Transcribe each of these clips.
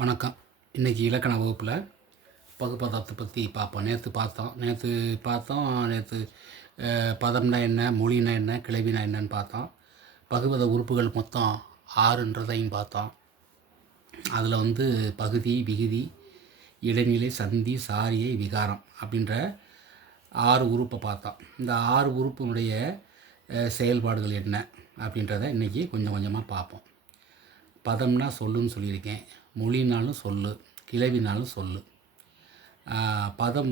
வணக்கம். இன்றைக்கி இலக்கண வகுப்பில் பகுபதத்தை பற்றி பார்ப்போம். நேற்று பதம்னா என்ன, மொழினா என்ன, கிளவினா என்னன்னு பார்த்தோம். பகுபத உறுப்புகள் மொத்தம் 6ன்றதையும் பார்த்தோம். அதில் பகுதி, விகுதி, இடைநிலை, சந்தி, சாரியை, விகாரம் அப்படின்ற 6 உறுப்பை பார்த்தோம். இந்த 6 உறுப்பினுடைய செயல்பாடுகள் என்ன அப்படின்றத இன்றைக்கி கொஞ்சம் கொஞ்சமாக பார்ப்போம். பதம்னா சொல்லுன்னு சொல்லியிருக்கேன். மொழினாலும் சொல்லு, கிளவினாலும் சொல்லு. பதம்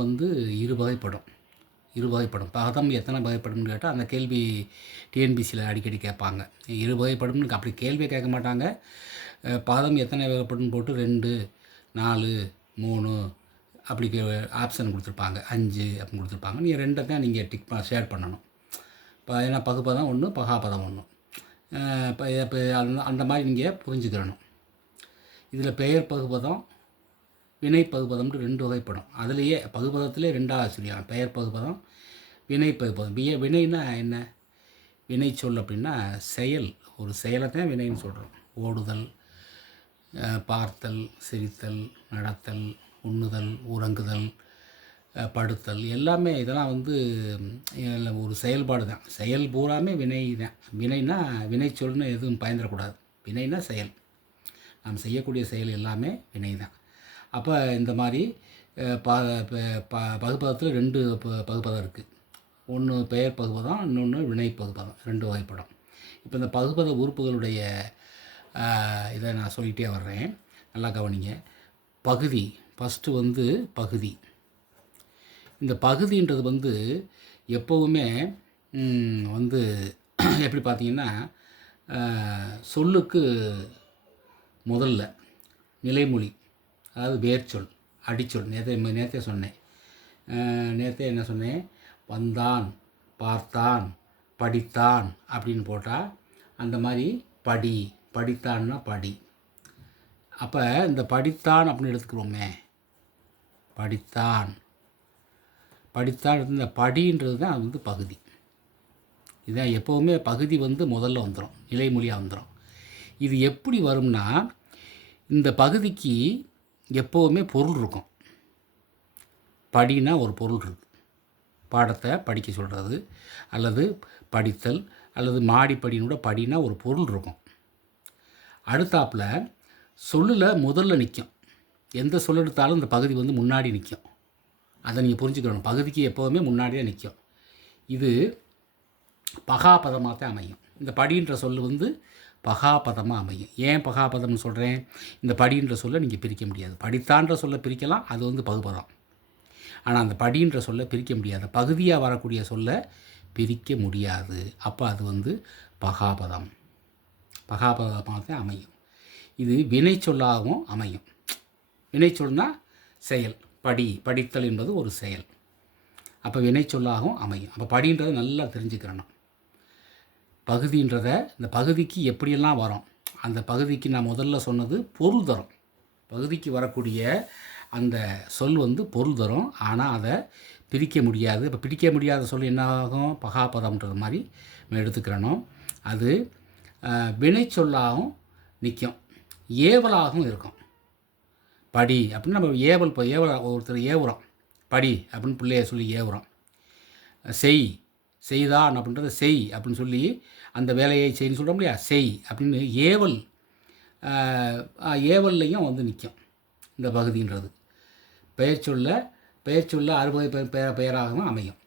இரு வகைப்படும். பதம் எத்தனை வகைப்படும்னு கேட்டால் அந்த கேள்வி டிஎன்பிசியில் அடிக்கடி கேட்பாங்க. இரு வகைப்படும்னு அப்படி கேள்வியை கேட்க மாட்டாங்க. பதம் எத்தனை வகைப்படும்னு போட்டு 2, 4, 3 அப்படி ஆப்ஷன் கொடுத்துருப்பாங்க. 5 அப்படின்னு கொடுத்துருப்பாங்க. நீங்கள் 2 தான் நீங்கள் ஷேர் பண்ணணும். இப்போ ஏன்னா பகுப்பதம் ஒன்று, பகாபதம் ஒன்று. இப்போ அந்த மாதிரி நீங்கள் புரிஞ்சுக்கிறணும். இதில் பெயர் பகுபதம், வினை பகுபதம்னு 2 வகைப்படும். அதுலேயே பகுபதத்திலே 2ஆக சொல்லிடலாம். பெயர் பகுபதம், வினை பகுபதம். வினைன்னா என்ன? வினை சொல் அப்படின்னா செயல். ஒரு செயலை தான் வினைன்னு சொல்கிறோம். ஓடுதல், பார்த்தல், சிரித்தல், நடத்தல், உண்ணுதல், உறங்குதல், படுத்தல் எல்லாமே இதெல்லாம் ஒரு செயல்பாடு தான். செயல் பூராமே வினை தான். வினைனா வினை சொல்னு எதுவும் பயந்துடக்கூடாது. வினைனா செயல். நாம் செய்யக்கூடிய செயல் எல்லாமே வினை தான். அப்போ இந்த மாதிரி பகுப்பதத்தில் 2 பகுப்பதம் இருக்குது. ஒன்று பெயர் பகுப்பதம், இன்னொன்று வினை பகுப்பதம். 2 வகைப்படும். இப்போ இந்த பகுப்பத உறுப்புகளுடைய இதை நான் சொல்லிகிட்டே வர்றேன். நல்லா கவனிங்க. பகுதி ஃபஸ்ட்டு பகுதி. இந்த பகுதின்றது எப்போவுமே எப்படி பார்த்தீங்கன்னா, சொல்லுக்கு முதல்ல நிலைமொழி, அதாவது வேர்ச்சொல், அடிச்சொல். நேற்றே சொன்னேன். நேற்றே என்ன சொன்னேன்? வந்தான், பார்த்தான், படித்தான் அப்படின்னு போட்டால் அந்த மாதிரி படித்தான்னா படி. அப்போ இந்த படித்தான் அப்படின்னு எடுத்துக்கிறோமே, படித்தான் இந்த படின்றது தான் பகுதி. இதுதான் எப்போவுமே பகுதி முதல்ல வந்துடும், நிலைமொழியாக வந்துடும். இது எப்படி வரும்னா, இந்த பகுதிக்கு எப்போவுமே பொருள் இருக்கும். படினா ஒரு பொருள் இருக்குது. பாடத்தை படிக்க சொல்கிறது, அல்லது படித்தல், அல்லது மாடிப்படினோட படினா ஒரு பொருள் இருக்கும். அடுத்தாப்பில் சொல்லில் முதல்ல நிற்கும். எந்த சொல் எடுத்தாலும் இந்த பகுதி முன்னாடி நிற்கும். அதை நீங்கள் புரிஞ்சுக்கணும். பகுதிக்கு எப்போவுமே முன்னாடியே நிற்கும். இது பகாபதமாக தான் அமையும். இந்த படின்ற சொல் பகாபதமாக அமையும். ஏன் பகாபதம்னு சொல்கிறேன்? இந்த படின்ற சொல்லை நீங்கள் பிரிக்க முடியாது. படித்தான்ற சொல்லை பிரிக்கலாம், அது பகுபதம். ஆனால் அந்த படின்ற சொல்லை பிரிக்க முடியாது. பகுதியாக வரக்கூடிய சொல்லை பிரிக்க முடியாது. அப்போ அது பகாபதம். பகாபதமாக தான் அமையும். இது வினை சொல்லாகவும் அமையும். வினை சொல்னா செயல். படித்தல் என்பது ஒரு செயல். அப்போ வினை சொல்லாகவும் அமையும். அப்போ படின்றதை நல்லா தெரிஞ்சுக்கிறணும். பகுதின்றத இந்த பகுதிக்கு எப்படியெல்லாம் வரும், அந்த பகுதிக்கு நான் முதல்ல சொன்னது பொருள் தரும். பகுதிக்கு வரக்கூடிய அந்த சொல் பொருள் தரும். ஆனால் அதை பிரிக்க முடியாது. இப்போ பிரிக்க முடியாத சொல் என்ன ஆகும்? பகாபதம்ன்றது மாதிரி நம்ம எடுத்துக்கிறணும். அது வினை சொல்லாகவும் நிற்கும், ஏவலாகவும் இருக்கும். படி அப்படின்னு நம்ம ஒருத்தர் ஏவுறோம். படி அப்படின்னு பிள்ளைய சொல்லி ஏவுறோம். செய்தான் அப்படின்றத செய் அப்படின்னு சொல்லி அந்த வேலையை செய்யணும்னு சொல்கிறோம் இல்லையா? செய் அப்படின்னு ஏவல்லையும் நிற்கும் இந்த பகுதின்றது. பெயர் சொல்ல அறுபது பெயராகவும் அமையும்.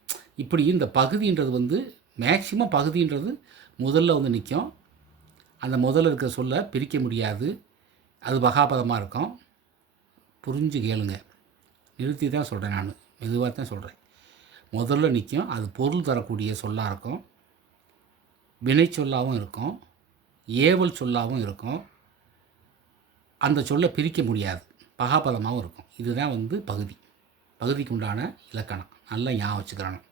இப்படி இந்த பகுதின்றது மேக்சிமம் பகுதின்றது முதல்ல நிற்கும். அந்த முதல்ல இருக்கிற சொல்ல பிரிக்க முடியாது. அது பகாபதமாக இருக்கும். புரிஞ்சு கேளுங்க. நிறுத்தி தான் சொல்கிறேன், நான் மெதுவாக தான் சொல்கிறேன். முதல்ல நிற்கும். அது பொருள் தரக்கூடிய சொல்லாக இருக்கும். வினை சொல்லாகவும் இருக்கும், ஏவல் சொல்லாகவும் இருக்கும். அந்த சொல்லை பிரிக்க முடியாது, பகாபதமாகவும் இருக்கும். இதுதான் பகுதி. பகுதிக்கு உண்டான இலக்கணம். நல்லா ஞாபகம் வச்சுக்கிறணும்.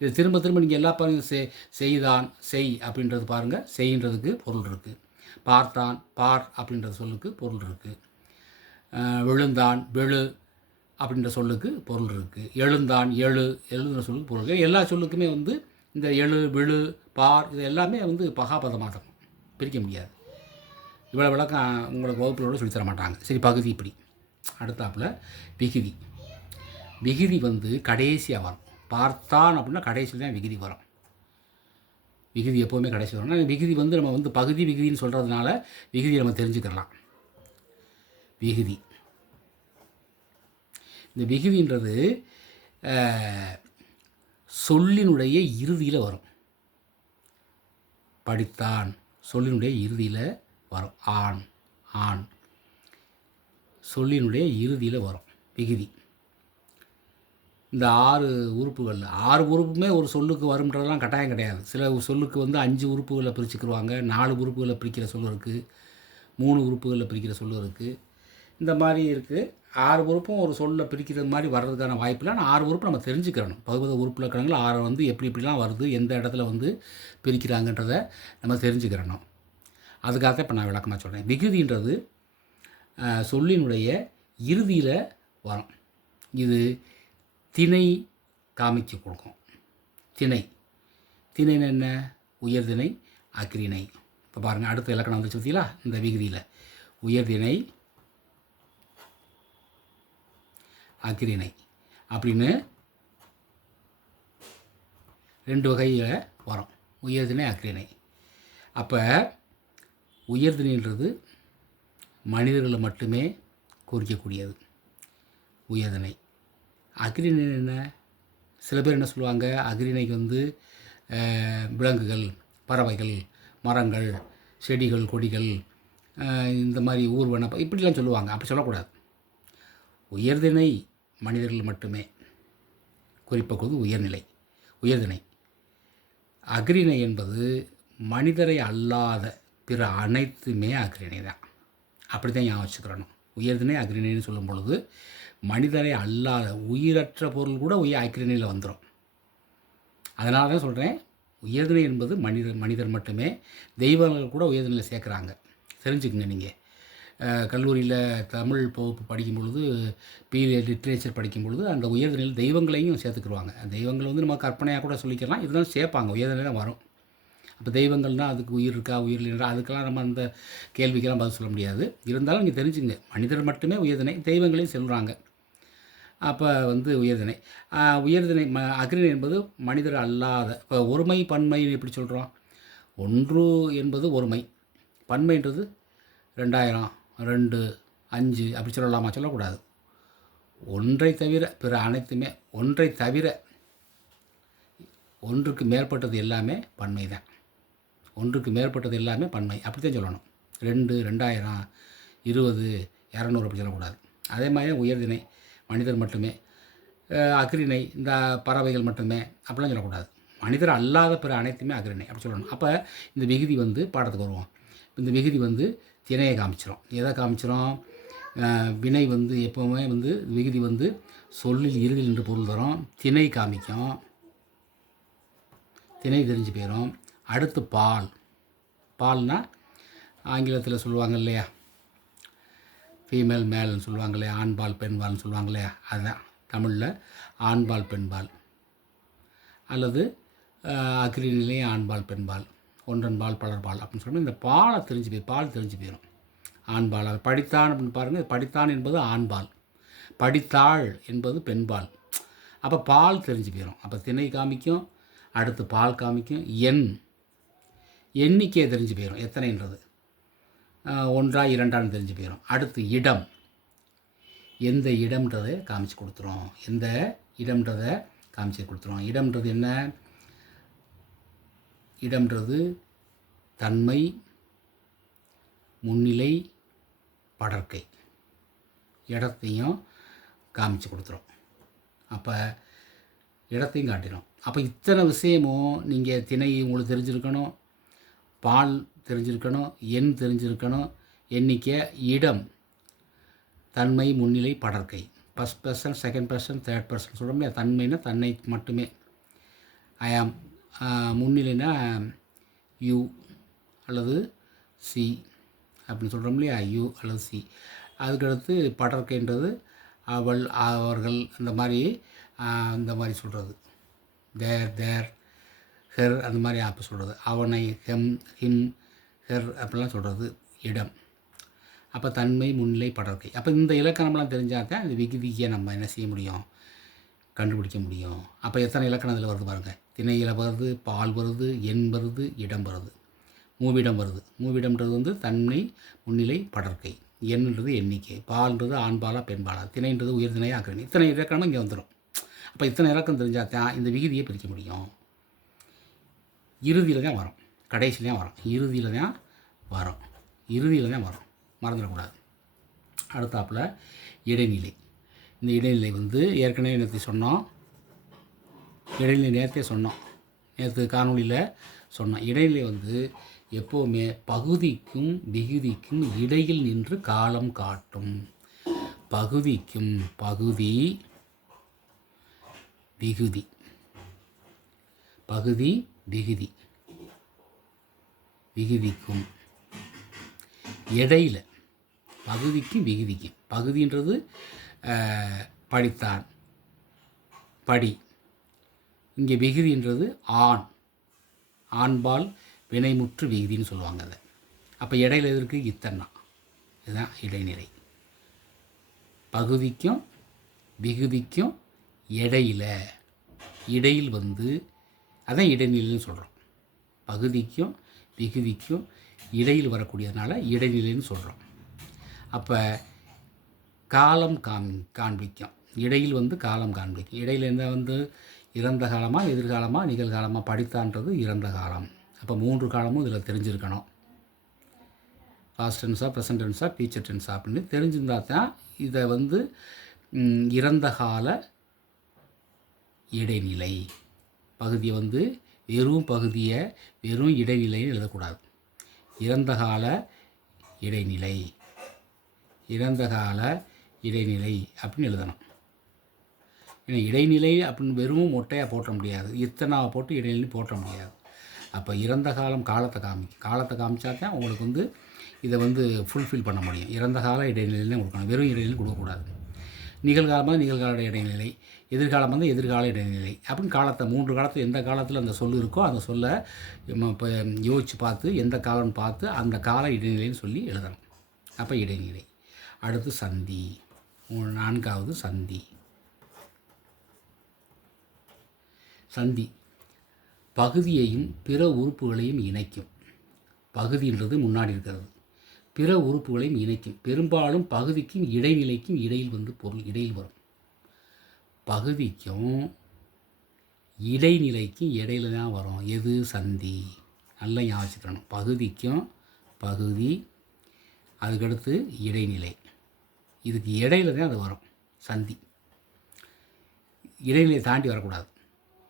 இது திரும்ப திரும்ப நீங்கள் எல்லா பாருங்கள். செய்தான், செய் அப்படின்றது பாருங்கள். செய்ன்றதுக்கு பொருள் இருக்குது. பார்த்தான், பார் அப்படின்ற சொல்லுக்கு பொருள் இருக்குது. விழுந்தான், வெளு அப்படின்ற சொல்லுக்கு பொருள் இருக்குது. எழுந்தான், எழுதுன்ற சொல்லுக்கு பொருள் இருக்குது. எல்லா சொல்லுக்குமே இந்த எழு, விழு, பார் இது எல்லாமே பகாபதமாக இருக்கும். பிரிக்க முடியாது. இவ்வளோ விளக்கம் உங்களுக்கு வகுப்புகளோடு சொல்லித்தர மாட்டாங்க. சரி, பகுதி இப்படி. அடுத்தாப்பில் விகுதி. விகுதி வந்து கடைசியாக வரும். பார்த்தான் அப்படின்னா கடைசியில் தான் விகுதி வரும். விகுதி எப்போவுமே கடைசி வரும். ஆனால் விகுதி வந்து நம்ம வந்து பகுதி விகுதின்னு சொல்கிறதுனால விகுதியை நம்ம தெரிஞ்சுக்கலாம். விகுதி, இந்த விகுதின்றது சொல்லினுடைய இறுதியில் வரும். படித்தான் சொல்லினுடைய இறுதியில் வரும். ஆண் ஆண் சொல்லினுடைய இறுதியில் வரும் விகுதி. இந்த 6 உறுப்புகள், 6 உறுப்புமே ஒரு சொல்லுக்கு வரும்ன்றதெல்லாம் கட்டாயம் கிடையாது. சில சொல்லுக்கு வந்து 5 உறுப்புகளில் பிரிச்சுக்கிடுவாங்க, 4 உறுப்புகளில் பிரிக்கிற சொல்லு இருக்குது, 3 உறுப்புகளில் பிரிக்கிற சொல்லு இருக்குது. இந்த மாதிரி இருக்குது. 6 உறுப்பும் ஒரு சொல்லில் பிரிக்கிறது மாதிரி வர்றதுக்கான வாய்ப்பில்லை. ஆனால் 6 உறுப்பு நம்ம தெரிஞ்சுக்கிறணும். பகுபத உறுப்பிலக்கணங்கள் 6 வந்து எப்படிலாம் வருது, எந்த இடத்துல வந்து பிரிக்கிறாங்கன்றதை நம்ம தெரிஞ்சுக்கிறணும். அதுக்காகத்தான் இப்போ நான் விளக்கமாக சொல்கிறேன். விகுதின்றது சொல்லினுடைய இறுதியில் வரும். இது திணை காமிச்சு கொடுக்கும். திணை என்ன? உயர்திணை, அக்ரிணை. இப்போ பாருங்கள், அடுத்த இலக்கணம் வந்துச்சு பார்த்தீங்களா? இந்த விகுதியில் உயர்திணை, அக்ரிணை அப்படின்னு 2 வகையில் வரும். உயர்திணை, அக்ரிணை. அப்போ உயர்திணைன்றது மனிதர்களை மட்டுமே குறிக்கக்கூடியது உயர்திணை. அக்ரிணை என்ன? சில பேர் என்ன சொல்லுவாங்க, அக்ரிணைக்கு வந்து விலங்குகள், பறவைகள், மரங்கள், செடிகள், கொடிகள், இந்த மாதிரி ஊர்வன இப்படிலாம் சொல்லுவாங்க. அப்படி சொல்லக்கூடாது. உயர்திணை மனிதர்கள் மட்டுமே குறிப்பது உயர்திணை. அக்ரிணை என்பது மனிதரை அல்லாத பிற அனைத்துமே அக்ரிணை தான். அப்படி தான் ஞாபகம் வச்சுக்கிறணும். உயர்திணை அக்ரிணைன்னு சொல்லும் பொழுது மனிதரை அல்லாத உயிரற்ற பொருள் கூட அக்ரிணையில் வந்துடும். அதனால தான் சொல்கிறேன், உயர்திணை என்பது மனிதர் மட்டுமே. தெய்வங்கள் கூட உயர்திணையில் சேர்க்குறாங்க. தெரிஞ்சுக்குங்க. நீங்கள் கல்லூரியில் தமிழ் வகுப்பு படிக்கும் பொழுது, லிட்ரேச்சர் படிக்கும் பொழுது அந்த உயர்திணையில் தெய்வங்களையும் சேர்த்துக்குருவாங்க. தெய்வங்கள் வந்து நம்ம கற்பனையாக கூட சொல்லிக்கலாம். இதெல்லாம் சேர்ப்பாங்க. உயர்திணை தான் வரும். அப்போ தெய்வங்கள்னால் அதுக்கு உயிர் இருக்கா, உயிர் இல்லைன்றா, அதுக்கெல்லாம் நம்ம அந்த கேள்விக்கெல்லாம் பதில் சொல்ல முடியாது. இருந்தாலும் நீங்கள் தெரிஞ்சுங்க, மனிதர் மட்டுமே உயர்திணை, தெய்வங்களையும் சொல்கிறாங்க. அப்போ வந்து உயர்திணை அக்ரிணை என்பது மனிதர் அல்லாத. இப்போ ஒருமை பன்மை எப்படி சொல்கிறோம்? ஒன்று என்பது ஒருமை, பன்மைன்றது 2000, 2, 5 அப்படி சொல்லலாமா? சொல்லக்கூடாது. ஒன்றை தவிர பிற அனைத்துமே, ஒன்றை தவிர ஒன்றுக்கு மேற்பட்டது எல்லாமே பன்மை தான். ஒன்றுக்கு மேற்பட்டது எல்லாமே பன்மை, அப்படி தான் சொல்லணும். 2, 2000, 20, 200 அப்படி சொல்லக்கூடாது. அதே மாதிரி உயர்திணை மனிதர் மட்டுமே, அக்ரிணை இந்த பறவைகள் மட்டுமே அப்படிலாம் சொல்லக்கூடாது. மனிதர் அல்லாத பிற அனைத்துமே அக்ரிணை அப்படி சொல்லணும். அப்போ இந்த விகுதி வந்து பாடத்துக்கு வருவோம். இந்த விகுதி வந்து திணையை காமிச்சிடும். எதை காமிச்சிடும்? வினை வந்து எப்போவுமே வந்து விகுதி வந்து சொல்லில் இறுதியில் என்று பொருள் தரும். திணை காமிக்கும். திணை தெரிஞ்சு போயிடும். அடுத்து பால்னால் ஆங்கிலத்தில் சொல்லுவாங்க இல்லையா, ஃபீமேல் மேல்னு சொல்லுவாங்க இல்லையா, ஆண்பால் பெண்பால்னு சொல்லுவாங்க இல்லையா, அதுதான் தமிழில் ஆண்பால் பெண்பால், அல்லது அக்ரிணையிலேயே ஆண்பால் பெண்பால், ஒன்றன்பால் பலர்பால் அப்படின்னு சொல்லணும். இந்த பால் தெரிஞ்சு போயிடும். ஆண்பால். படித்தான் அப்படின்னு பாருங்கள், படித்தான் என்பது ஆண்பால், படித்தாள் என்பது பெண்பால். அப்போ பால் தெரிஞ்சு போயிடும். அப்போ திணை காமிக்கும், அடுத்து பால் காமிக்கும். எண்ணிக்கையை தெரிஞ்சு போயிடும், எத்தனைன்றது 1, 2 தெரிஞ்சு போயிடும். அடுத்து இடம், எந்த இடம்ன்றதை காமிச்சு கொடுத்துரும். இடம்ன்றது என்ன? இடம்ன்றது தன்மை, முன்னிலை, படர்க்கை, இடத்தையும் காமிச்சு கொடுத்துரும். அப்போ இடத்தையும் காட்டிடும். அப்போ இத்தனை விஷயமும் நீங்கள் திணை உங்களுக்கு தெரிஞ்சிருக்கணும், பால் தெரிஞ்சிருக்கணும், எண் தெரிஞ்சிருக்கணும், எண்ணிக்கை, இடம், தன்மை, முன்னிலை, படர்க்கை, first person, second person, third person சொல்கிறோம் இல்லையா. தன்மைனா தன்னை மட்டுமே, ஐ ஆம். முன்னிலைனா யூ அல்லது சி அப்படின்னு சொல்கிறோம் இல்லையா, யூ அல்லது சி. அதுக்கடுத்து படர்க்கைன்றது அவள், அவர்கள், இந்த மாதிரி சொல்கிறது. தேர், ஹெர் அந்த மாதிரி அப்போ சொல்கிறது. அவனை, ஹிம், ஹெர் அப்படிலாம் சொல்கிறது. இடம். அப்போ தன்மை, முன்னிலை, படர்க்கை. அப்போ இந்த இலக்கணம்லாம் தெரிஞ்சால் தான் இந்த விகுதியை நம்ம என்ன செய்ய முடியும், கண்டுபிடிக்க முடியும். அப்போ எத்தனை இலக்கணம் இதில் வருது பாருங்கள். திணையில் வருது, பால் வருது, எண் வருது, இடம் வருது, மூவிடம் வருது. மூவிடம்ன்றது வந்து தன்மை, முன்னிலை, படர்க்கை. எண்ணுன்றது எண்ணிக்கை, பால்ன்றது ஆண்பாலா பெண்பாலா, திணைன்றது உயர்திணையா அக்கறை. இத்தனை இலக்கணமும் இங்கே வந்துடும். அப்போ இத்தனை இலக்கணம் தெரிஞ்சால் தான் இந்த விகுதியை பிரிக்க முடியும். இறுதியில் தான் வரும், கடைசியில் தான் வரும், இறுதியில் தான் வரும், இறுதியில் தான் வரும், மறந்துடக்கூடாது. அடுத்தாப்பில் இடைநிலை. இந்த இடைநிலை வந்து ஏற்கனவே நேற்று சொன்னோம். இடைநிலை நேற்றே சொன்னோம், நேற்று காணொலியில் சொன்னோம். இடைநிலை வந்து எப்போவுமே பகுதிக்கும் விகுதிக்கும் இடையில் நின்று காலம் காட்டும். பகுதிக்கும், பகுதி விகுதி, பகுதி விகுதி, விகுதிக்கும் இடையில், பகுதிக்கும் விகுதிக்கும். பகுதின்றது படித்தான், படி. இங்கே விகுதின்றது ஆண், ஆண்பால் வினைமுற்று விகுதின்னு சொல்லுவாங்க அதை. அப்போ இடையில எதற்கு இத்தன்னா, இதுதான் இடைநிலை. பகுதிக்கும் விகுதிக்கும் இடையில், இடையில் வந்து அதான் இடைநிலைன்னு சொல்கிறோம். பகுதிக்கும் விகுதிக்கும் இடையில் வரக்கூடியதுனால இடைநிலைன்னு சொல்கிறோம். அப்போ காலம் காண்பிக்கும். இடையில் வந்து காலம் காண்பிக்கும். இடையில் என்ன வந்து இறந்த காலமாக, எதிர்காலமாக, நிகழ்காலமாக. படித்தான்றது இறந்த காலம். அப்போ 3 காலமும் இதில் தெரிஞ்சிருக்கணும். பாஸ்ட் டென்ஸாக, ப்ரெசன்ட் டென்ஸாக, ஃபியூச்சர் டென்ஸாக அப்படின்னு தெரிஞ்சிருந்தால் தான் இதை வந்து இறந்த கால இடைநிலை. பகுதியை வந்து வெறும் பகுதியை வெறும் இடைநிலைன்னு எழுதக்கூடாது. இறந்த கால இடைநிலை, இறந்த கால இடைநிலை அப்படின்னு எழுதணும். ஏன்னா இடைநிலை அப்படின்னு வெறும் மொட்டையாக போட்ட முடியாது, இத்தனை போட்டு இடைநிலை போட்ட முடியாது. அப்போ இறந்த காலம் காலத்தை காமிக்கும். காலத்தை காமிச்சா தான் உங்களுக்கு வந்து இதை வந்து ஃபுல்ஃபில் பண்ண முடியும். இறந்த கால இடைநிலைன்னு கொடுக்கணும், வெறும் இடைநிலை கொடுக்கக்கூடாது. நிகழ்காலமாக நிகழ்கால இடைநிலை, எதிர்காலம் வந்து எதிர்கால இடைநிலை அப்படின்னு காலத்தை 3 காலத்தில் எந்த காலத்தில் அந்த சொல் இருக்கோ அந்த சொல்லை இப்போ யோசித்து பார்த்து எந்த காலம்னு பார்த்து அந்த கால இடைநிலைன்னு சொல்லி எழுதணும். அப்போ இடைநிலை. அடுத்து சந்தி, 4வது சந்தி. சந்தி பகுதியையும் பிற உறுப்புகளையும் இணைக்கும். பகுதின்றது முன்னாடி இருக்கிறது, பிற உறுப்புகளையும் இணைக்கும். பெரும்பாலும் பகுதிக்கும் இடைநிலைக்கும் இடையில் வந்து பொருள் இடையில் வரும். பகுதிக்கும் இடைநிலைக்கும் இடையில தான் வரும். எது? சந்தி. நல்லா ஞாபகம். பகுதிக்கும் பகுதி, அதுக்கடுத்து இடைநிலை, இதுக்கு இடையில தான் அது வரும் சந்தி. இடைநிலையை தாண்டி வரக்கூடாது,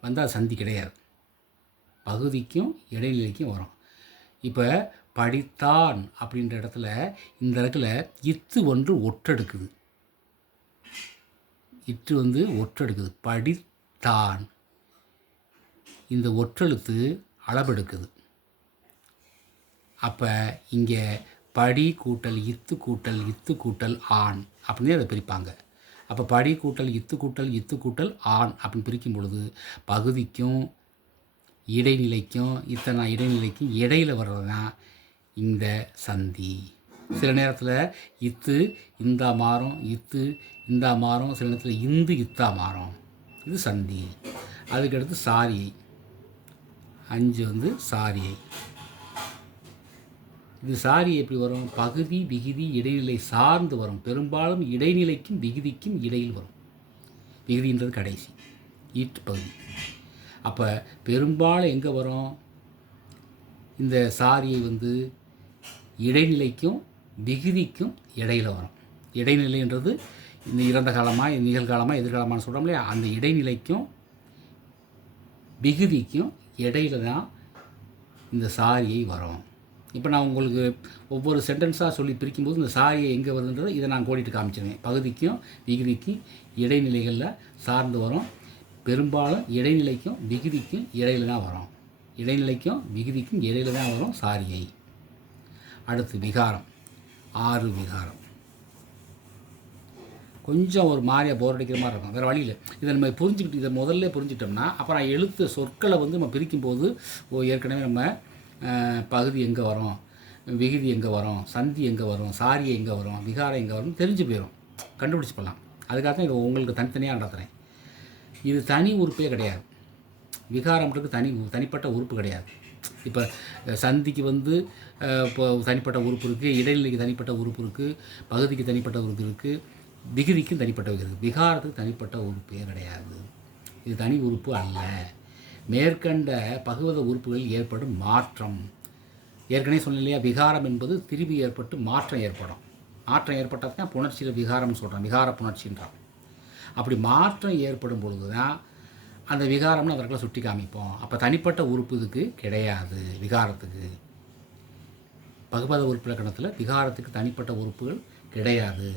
வந்தால் சந்தி கிடையாது. பகுதிக்கும் இடைநிலைக்கும் வரும். இப்போ படித்தான் அப்படின்ற இடத்துல இந்த இடத்துல இத்து ஒன்று ஒற்றெடுக்குது. இட்டு வந்து ஒற்றெடுக்குது. படித்தான், இந்த ஒற்றெழுத்து அளவெடுக்குது. அப்போ இங்கே படி கூட்டல் இத்து கூட்டல் இத்து கூட்டல் ஆண் அப்படின்னு அதை பிரிப்பாங்க. அப்போ படி கூட்டல் இத்து கூட்டல் இத்து கூட்டல் ஆண் அப்படின்னு பிரிக்கும் பொழுது பகுதிக்கும் இடைநிலைக்கும் இத்தனை இடைநிலைக்கும் இடையில் வர்றது தான் இந்த சந்தி. சில நேரத்தில் இத்து இந்தா மாறும், இத்து இந்தா மாறும், சில நேரத்தில் இந்து இத்தா மாறும். இது சந்தி. அதுக்கடுத்து சாரியை, 5 வந்து சாரியை. இது சாரியை எப்படி வரும்? பகுதி விகுதி இடைநிலை சார்ந்து வரும். பெரும்பாலும் இடைநிலைக்கும் விகுதிக்கும் இடையில் வரும். விகுதின்றது கடைசி, ஈட்டு பகுதி. அப்போ பெரும்பாலும் எங்கே வரும்? இந்த சாரியை வந்து இடைநிலைக்கும் விகுதிக்கும் இடையில் வரும். இடைநிலைன்றது இந்த இறந்த காலமாக நிகழ்காலமாக எதிர்காலமானு சொல்கிறோம் இல்லையா, அந்த இடைநிலைக்கும் விகுதிக்கும் இடையில தான் இந்த சாரியை வரும். இப்போ நான் உங்களுக்கு ஒவ்வொரு சென்டென்ஸாக சொல்லி பிரிக்கும்போது இந்த சாரியை எங்கே வருதுன்றதை இதை நான் கோடிட்டு காமிச்சிருவேன். பகுதிக்கும் விகுதிக்கும் இடைநிலைகளில் சார்ந்து வரும். பெரும்பாலும் இடைநிலைக்கும் விகுதிக்கும் இடையில தான் வரும். இடைநிலைக்கும் விகுதிக்கும் இடையில தான் வரும் சாரியை. அடுத்து விகாரம், 6 விகாரம். கொஞ்சம் ஒரு மாதிரியாக போர் அடிக்கிற மாதிரி இருக்கும், வேறு வழியில். இதை நம்ம புரிஞ்சுக்கிட்டு இதை முதல்ல புரிஞ்சிட்டோம்னா அப்புறம் எழுத்து சொற்களை வந்து நம்ம பிரிக்கும்போது ஏற்கனவே நம்ம பகுதி எங்கே வரும், விகுதி எங்கே வரும், சந்தி எங்கே வரும், சாரி எங்கே வரும், விகாரம் எங்கே வரும் தெரிஞ்சு போயிடும், கண்டுபிடிச்சி போகலாம். அதுக்காக தான் இது உங்களுக்கு தனித்தனியாக நடத்துகிறேன். இது தனி உறுப்பே கிடையாது. விகாரம்ன்றது தனிப்பட்ட உறுப்பு கிடையாது. இப்போ சந்திக்கு வந்து இப்போ தனிப்பட்ட உறுப்பு இருக்குது, இடைநிலைக்கு தனிப்பட்ட உறுப்பு இருக்குது, பகுதிக்கு தனிப்பட்ட உறுப்பு இருக்குது, விகுதிக்கும் தனிப்பட்ட இருக்குது. விகாரத்துக்கு தனிப்பட்ட உறுப்பே கிடையாது. இது தனி உறுப்பு அல்ல. மேற்கண்ட பகுவத உறுப்புகளில் ஏற்படும் மாற்றம், ஏற்கனவே சொன்ன இல்லையா, விகாரம் என்பது திரிபு ஏற்பட்டு மாற்றம் ஏற்படும். மாற்றம் ஏற்பட்டால் தான் புணர்ச்சியில் விகாரம்னு சொல்கிறோம், விகார புணர்ச்சின்றான். அப்படி மாற்றம் ஏற்படும் பொழுது தான் அந்த விகாரம்னு அந்த இடத்துல சுட்டி காமிப்போம். அப்போ தனிப்பட்ட உறுப்பு இதுக்கு கிடையாது. விகாரத்துக்கு பகுபத உறுப்பு இலக்கணத்தில் விகாரத்துக்கு தனிப்பட்ட உறுப்புகள் கிடையாது.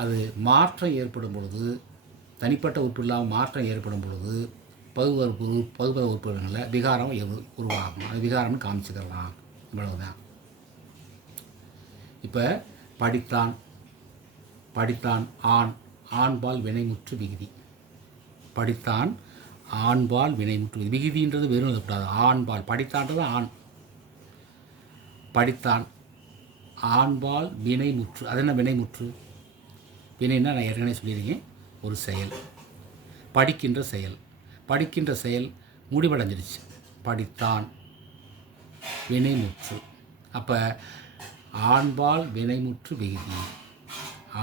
அது மாற்றம் ஏற்படும் பொழுது, தனிப்பட்ட உறுப்பு இல்லாமல் மாற்றம் ஏற்படும் பொழுது பகுபத உறுப்புகளில் விகாரம் உருவாகும். அது விகாரம்னு காமிச்சுக்கலாம். இவ்வளவுதான். இப்போ படித்தான் ஆண்பால் வினைமுற்று விகுதி. படித்தான் ஆண்பால் வினைமுற்று விகுதின்றது வெறும் எழுதக்கூடாது. ஆண்பால் படித்தான்றது ஆண், படித்தான் ஆண்பால் வினைமுற்று. அது என்ன வினைமுற்று? வினைன்னா நான் ஏற்கனவே சொல்லியிருக்கேன், ஒரு செயல், படிக்கின்ற செயல் முடிவடைஞ்சிருச்சு. படித்தான் வினைமுற்று. அப்போ ஆண்பால் வினைமுற்று விகுதி,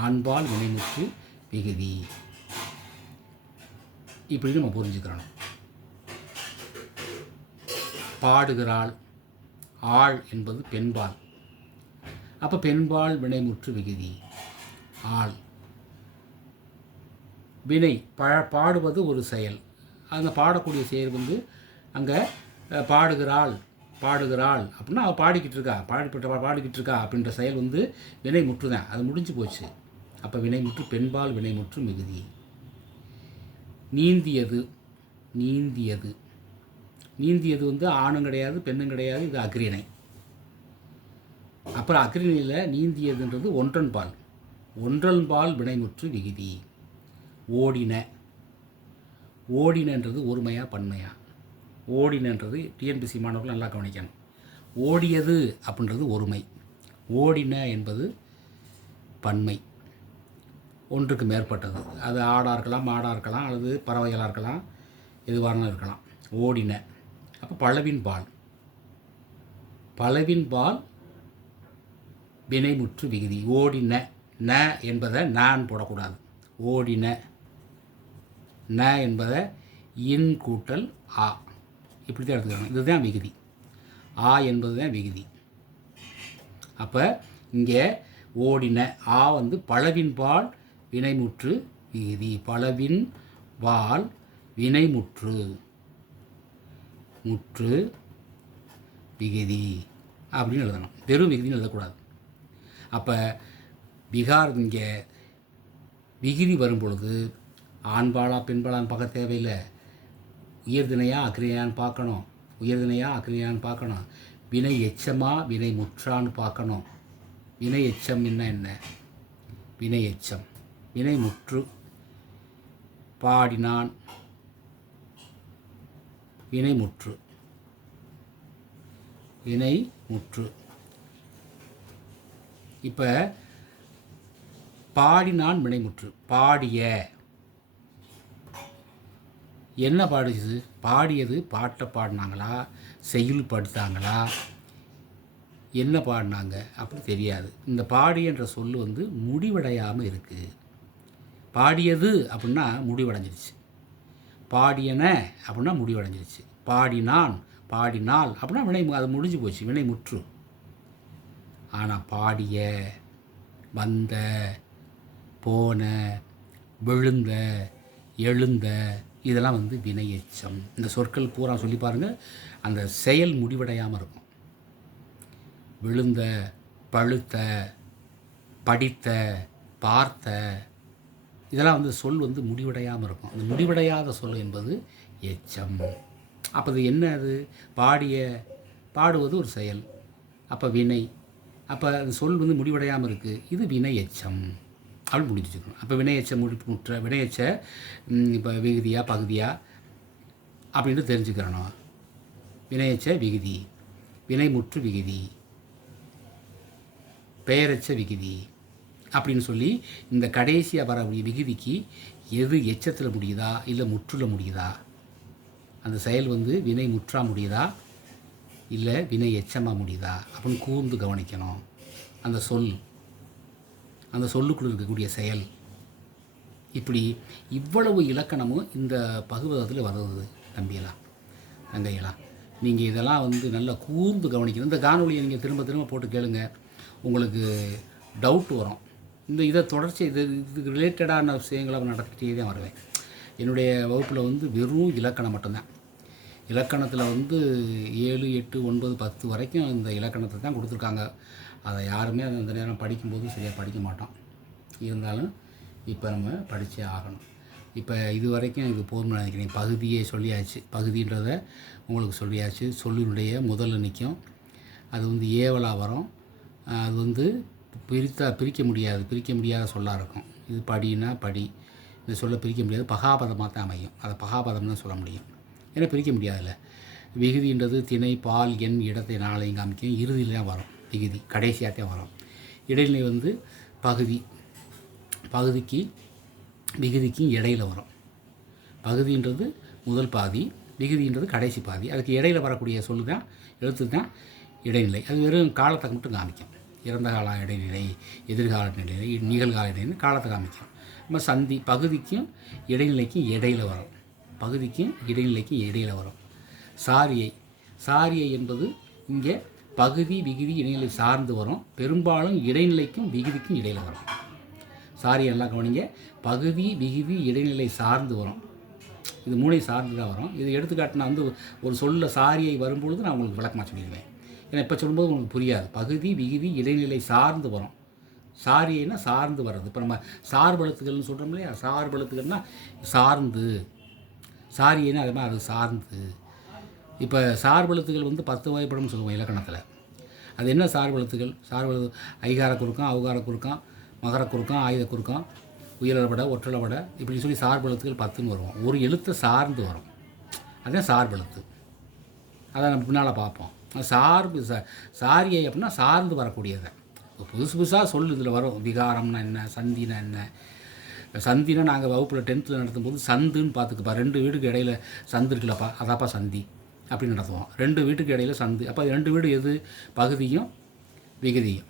ஆண்பால் வினைமுற்று விகுதி. இப்படி நம்ம புரிஞ்சுக்கிறோம். பாடுகிறாள், ஆள் என்பது பெண்பால். அப்போ பெண்பால் வினைமுற்று விகுதி. ஆள் வினை பாடுவது ஒரு செயல். அந்த பாடக்கூடிய செயல் வந்து அங்கே பாடுகிறாள் அப்படின்னா அவள் பாடிக்கிட்டு இருக்கா அப்படின்ற செயல் வந்து வினைமுற்று தான். அது முடிஞ்சு போச்சு. அப்போ வினைமுற்று பெண்பால் வினைமுற்று மிகுதி. நீந்தியது வந்து ஆணும் கிடையாது பெண்ணும் கிடையாது, இது அக்ரிணை. அப்புறம் அக்ரிணையில் நீந்தியதுன்றது ஒன்றன்பால் வினைமுற்று விகுதி. ஓடினன்றது ஒருமையா பன்மையா? ஓடினன்றது டிஎன்பிசி மாணவர்கள் நல்லா கவனிக்கணும். ஓடியது அப்படின்றது ஒருமை, ஓடின என்பது பன்மை, ஒன்றுக்கு மேற்பட்டது. அது ஆடாக இருக்கலாம், மாடாக இருக்கலாம், அல்லது பறவைகளாக இருக்கலாம், எதுவாக இருக்கலாம். ஓடின. அப்போ பலவின் பால் வினைமுற்று விகுதி. ஓடின ந என்பதை நான் போடக்கூடாது. ஓடின ந என்பதை இன் கூட்டல் ஆ, இப்படி தான் எடுத்துக்கணும். இதுதான் விகுதி. ஆ என்பது தான் விகுதி. அப்போ இங்கே ஓடின ஆ வந்து பலவின்பால் வினைமுற்று விகுதி. பலவின் வால் வினைமுற்று விகுதி அப்படின்னு எழுதணும். வெறும் விகுதின்னு எழுதக்கூடாது. அப்போ விகாரம் இங்கே விகுதி வரும் பொழுது ஆண்பாலா பெண்பாலான்னு பார்க்க தேவையில்லை. உயர்திணையா அக்ரியான்னு பார்க்கணும். வினை எச்சமா வினை முற்றான்னு பார்க்கணும். வினை எச்சம் என்ன? வினை எச்சம் வினை முற்று. பாடினான் வினை முற்று. இப்போ பாடினான் வினைமுற்று. பாடிய என்ன பாடுச்சு? பாடியது பாட்டை பாடினாங்களா, செய்யுள் படித்தாங்களா, என்ன பாடினாங்க அப்படி தெரியாது. இந்த பாடியன்ற சொல் வந்து முடிவடையாமல் இருக்குது. பாடியது அப்படின்னா முடிவடைஞ்சிருச்சு, பாடியன அப்படின்னா முடிவடைஞ்சிருச்சு, பாடினாள் அப்படின்னா வினை, அது முடிஞ்சு போச்சு, வினை முற்று. ஆனால் பாடிய, வந்த, போன, விழுந்த, எழுந்த இதெல்லாம் வந்து வினை எச்சம். இந்த சொற்கள் பூரா சொல்லி பாருங்கள், அந்த செயல் முடிவடையாமல் இருக்கும். விழுந்த, பழுத்த, படித்த, பார்த்த இதெல்லாம் வந்து சொல் வந்து முடிவடையாமல் இருக்கும். அந்த முடிவடையாத சொல் என்பது எச்சம். அப்போ அது என்ன? அது பாடுவது ஒரு செயல், அப்போ வினை. அப்போ அந்த சொல் வந்து முடிவடையாமல் இருக்குது, இது வினை எச்சம் அப்படின்னு முடிச்சுக்கணும். அப்போ வினை எச்சம் வினை எச்ச இப்போ விகுதியா பகுதியா அப்படின்ட்டு தெரிஞ்சுக்கிறணும். வினை எச்ச விகுதி, வினை முற்று விகுதி. பெயரெச்ச விகுதி அப்படின்னு சொல்லி இந்த கடைசியாக வரக்கூடிய விகுதிக்கு எது எச்சத்தில் முடியுதா இல்லை முற்றுல முடியுதா, அந்த செயல் வந்து வினை முற்றா முடியுதா இல்லை வினை எச்சமாக முடியுதா அப்படின்னு கூர்ந்து கவனிக்கணும். அந்த சொல்லுக்குள்ள இருக்கக்கூடிய செயல், இப்படி இவ்வளவு இலக்கணமும் இந்த பகுவதத்தில் வருது தம்பியெல்லாம் தங்கையெல்லாம். நீங்கள் இதெல்லாம் வந்து நல்லா கூர்ந்து கவனிக்கணும். இந்த காணொலியை நீங்கள் திரும்ப திரும்ப போட்டு கேளுங்க, உங்களுக்கு டவுட் வரும். இதை தொடர்ச்சி இதுக்கு ரிலேட்டடான விஷயங்களை நடத்திட்டே தான் வருவேன். என்னுடைய வகுப்பில் வந்து வெறும் இலக்கணம் மட்டும்தான். இலக்கணத்தில் வந்து 7, 8, 9, 10 வரைக்கும் இந்த இலக்கணத்தை தான் கொடுத்துருக்காங்க. அதை யாருமே அந்த நேரம் படிக்கும்போது சரியாக படிக்க மாட்டோம். இருந்தாலும் இப்போ நம்ம படித்தே ஆகணும். இப்போ இது வரைக்கும் இது போதும்னு நினைக்கிறேன். பகுதியே சொல்லியாச்சு. பகுதின்றதை உங்களுக்கு சொல்லியாச்சு. சொல்லினுடைய முதல்ல நிற்கும். அது வந்து ஏவலாக வரும். அது வந்து பிரிக்க முடியாத சொல்லாக இருக்கும். இது படினா படி, இந்த சொல்ல பிரிக்க முடியாது. பகாபதமாக தான் அமையும். அதை பகாபதம் தான் சொல்ல முடியும். ஏன்னா பிரிக்க முடியாதுல்ல. விகுதின்றது திணை, பால், எண், இடத்தை, நாளையும் காமிக்கும். இறுதியில் தான் வரும் விகுதி, கடைசியாக தான் வரும். இடைநிலை வந்து பகுதிக்கு விகுதிக்கும் இடையில் வரும். பகுதின்றது முதல் பாதி, விகுதின்றது கடைசி பாதி. அதுக்கு இடையில் வரக்கூடிய சொல்லு தான், எழுத்து தான் இடைநிலை. அது வெறும் காலத்தை மட்டும் காமிக்கும். இறந்த கால இடைநிலை, எதிர்கால இடைநிலை, நிகழ்கால இடைநிலை, காலத்தை காமிக்கும். நம்ம சந்தி பகுதிக்கும் இடைநிலைக்கும் இடையில் வரும். பகுதிக்கும் இடைநிலைக்கும் இடையில் வரும். சாரியை என்பது இங்கே பகுதி விகுதி இடைநிலை சார்ந்து வரும். பெரும்பாலும் இடைநிலைக்கும் விகுதிக்கும் இடையில் வரும். சாரியை நல்லா கவனிங்க. பகுதி விகுதி இடைநிலை சார்ந்து வரும். இது மூளை சார்ந்து தான் வரும். இது எடுத்துக்காட்டு நான் வந்து ஒரு சொல்ல சாரியை வரும்பொழுது நான் உங்களுக்கு விளக்கமாக சொல்லிடுவேன். ஏன்னா இப்போ சொல்லும்போது உங்களுக்கு புரியாது. பகுதி விகுதி இடைநிலை சார்ந்து வரும். சாரியைனா சார்ந்து வர்றது. இப்போ நம்ம சார்பெழுத்துக்கள்னு சொல்கிறோம் இல்லையா, சார்பெழுத்துக்கள்னால் சார்ந்து, சாரியைனா அது மாதிரி அது சார்ந்து. இப்போ சார்பெழுத்துக்கள் வந்து 10 வகைப்படும்னு சொல்லுவோம் இலக்கணத்தில். அது என்ன சார்பெழுத்துக்கள்? ஐகார குறுக்கம், அவுகார குறுக்கம், மகர குறுக்கம், ஆயுத குறுக்கம், உயரவடை, ஒற்றளவடை, இப்படி சொல்லி சார்பெழுத்துக்கள் 10ன்னு வரும். ஒரு எழுத்தை சார்ந்து வரும். அதுதான் சார்பெழுத்து. அதை நம்ம பின்னால் பார்ப்போம். சாரியை அப்படின்னா சார்ந்து வரக்கூடியதை. புதுசாக சொல்லு இதில் வரும். விகாரம்னா என்ன, சந்தினா என்ன. சந்தினா நாங்கள் வகுப்பில் 10th நடத்தும்போது சந்துன்னு பார்த்துக்குப்பா. 2 வீட்டுக்கு இடையில சந்து இருக்குல்லப்பா, அதாப்பா சந்தி அப்படின்னு நடத்துவோம். 2 வீட்டுக்கு இடையில சந்து. அப்போ 2 வீடு எது? பகுதியும் விகுதியும்,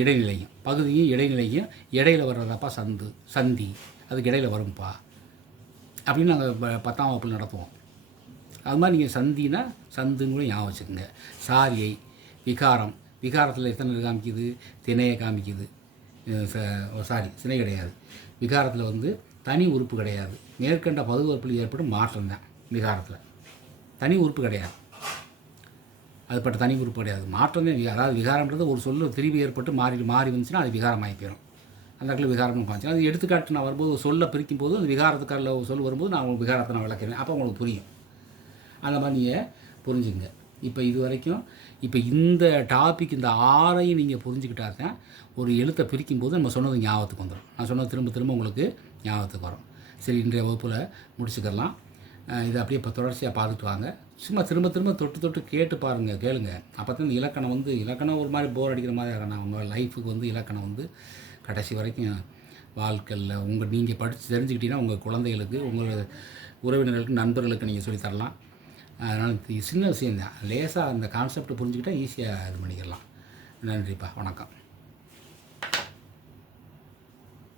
இடைநிலையும். பகுதியும் இடைநிலையும் இடையில் வர்றதாப்பா சந்தி. அதுக்கு இடையில் வரும்ப்பா அப்படின்னு நாங்கள் 10ஆம் வகுப்பில் நடத்துவோம். அது மாதிரி நீங்கள் சந்தினா சந்துன்னு கூட ஞாபகம் வச்சுக்கோங்க. சாரியை, விகாரத்தில் எத்தனை காமிக்குது? திணையை காமிக்குது. சினை கிடையாது. விகாரத்தில் வந்து தனி உறுப்பு கிடையாது. மேற்கண்ட பகுவர்ப்பில் ஏற்படும் மாற்றம் தான் விகாரத்தில். தனி உறுப்பு கிடையாது. அதுப்பட்ட தனி உறுப்பு கிடையாது. மாற்றம் தான். அதாவது விகாரம்ன்றது ஒரு சொல்லு திரிவு ஏற்பட்டு மாறி வந்துச்சுன்னா அது விகாரமாகி போயிடும். அந்த இடத்துல விகாரம்னு காமிச்சு அது எடுத்துக்காட்டு நான் வரும்போது சொல்ல பிரிக்கும் போது அந்த விகாரத்துக்காரில் சொல் வரும்போது நான் உங்களுக்கு விகாரத்தை நான் விளக்குறேன். அப்போ உங்களுக்கு புரியும். அந்த மாதிரி நீங்கள் புரிஞ்சுங்க. இப்போ இது வரைக்கும் இந்த டாபிக் இந்த 6ஐயும் நீங்கள் புரிஞ்சுக்கிட்டா தான் ஒரு எழுத்தை பிரிக்கும்போது நம்ம சொன்னது ஞாபகத்துக்கு வந்துடும். நான் சொன்னது திரும்ப உங்களுக்கு ஞாபகத்துக்கு வரும். சரி, இன்றைய வகுப்பில் முடிச்சுக்கலாம். இதை அப்படியே இப்போ தொடர்ச்சியாக பார்த்துட்டு வாங்க. சும்மா திரும்ப தொட்டு கேட்டு பாருங்கள், கேளுங்க. அப்போ தான் இந்த இலக்கணம் ஒரு மாதிரி போர் அடிக்கிற மாதிரி இருக்கணும். உங்கள் லைஃபுக்கு வந்து இலக்கணம் வந்து கடைசி வரைக்கும் வாழ்க்கையில் நீங்கள் படித்து தெரிஞ்சுக்கிட்டீங்கன்னா உங்கள் குழந்தைகளுக்கு, உங்கள் உறவினர்களுக்கு, நண்பர்களுக்கு நீங்கள் சொல்லித்தரலாம். அதனால் சின்ன விஷயந்தான். லேசாக அந்த கான்செப்டை புரிஞ்சுக்கிட்டால் ஈஸியாக இது பண்ணிக்கலாம். நன்றிப்பா, வணக்கம்.